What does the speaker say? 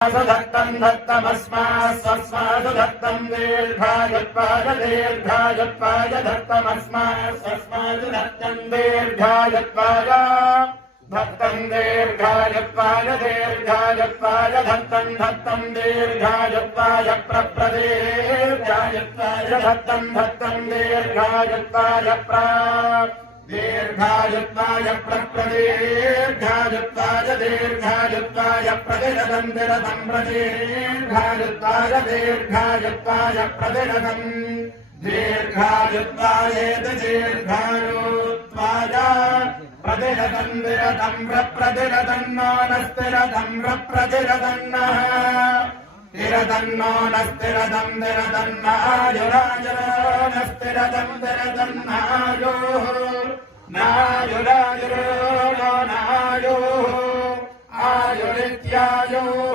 धत्तं धत्तमस्मास्वस्मासु धत्तं दीर्घायुत्वाय दीर्घायुत्वाय धत्तमस्मास्वस्मासु धत्तं दीर्घायुत्वाय धत्तं दीर्घायुत्वाय दीर्घायुत्वाय धत्तं धत्तं दीर्घायुत्वाय प्रप्रदीर्घायुत्वाय धत्तं धत्तं दीर्घायुत्वाय दीर्घायुत्वाय प्रप्रदीर्घायुत्वाय दीर्घायुत्वाय प्रतिरतं दिरतं प्रदीर्घायुत्वाय दीर्घायुत्वाय प्रतिरतं दीर्घायुत्वायेति दीर्घायुत्वाय प्रतिरतं दिरतं प्रप्रतिरतन्नो नस्तिरतं प्रप्रतिरतन्नः तिरतन्नो नस्तिरतं दिरतन्नायुरायुरो नस्तिरतं दिरतन्नायुः नायुरायुरो नायुः आयुरित्यायुः